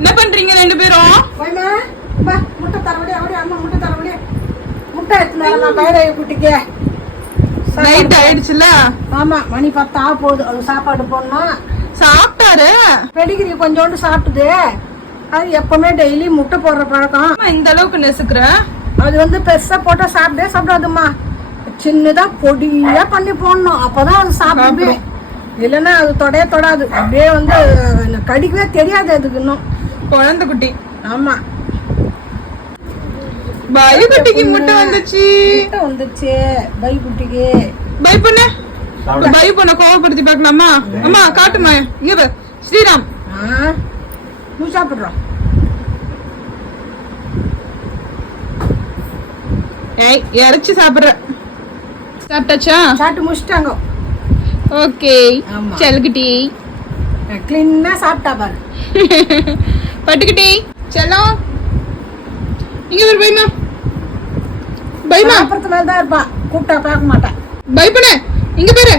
என்ன பண்றீங்க ரெண்டு பேரும்? முட்டை தரபடி அப்படி அம்மா முட்டை தரபடி முட்டை எடுத்துனா பயிரை குட்டிக்கு நைட் ஆயிடுச்சுல. ஆமா மணி 10 ஆக போகுது. அது சாப்பாடு போடணும். சாப்பிட்டாரு. பெடிகிரி கொஞ்சோண்டு சாப்பிட்டுது. அது எப்பவுமே டெய்லி முட்டை போடுற பழக்கம். இந்த அளவுக்கு நெசுக்குற. அது வந்து பெருசா போட்டா சாப்பிடாதுமா. சின்னதா பொடியா பண்ணி போடணும். அப்பதான் அது சாப்பிடுது. இல்லைன்னா அது தொடாது. அப்படியே வந்து கடிக்கவே தெரியாது அதுக்கு. இன்னும் குழந்தை குட்டி. ஆமா பை குட்டிக்கு முட்டை வந்துச்சு. பை குட்டிக்கு பை பண்ண கோவப்படுத்தி பார்க்கலாமா? அம்மா காட்டுமா. இங்க ஸ்ரீராம் சாப்பிடுறோம். ஏய் இறைச்சி சாப்பிடுற. சாப்பிட்டாச்சா? சாப்பிட்டு முடிச்சிட்டாங்க. ஓகே செல்குட்டி கிளீனா சாப்பிட்டா பாரு. பட்டுக்குட்டி செல்லம் இங்க வர. பைமா அப்புறத்துல தான் இருப்பா. கூப்பிட்டா பார்க்க மாட்டேன். பை பண்ண இங்க பாரு.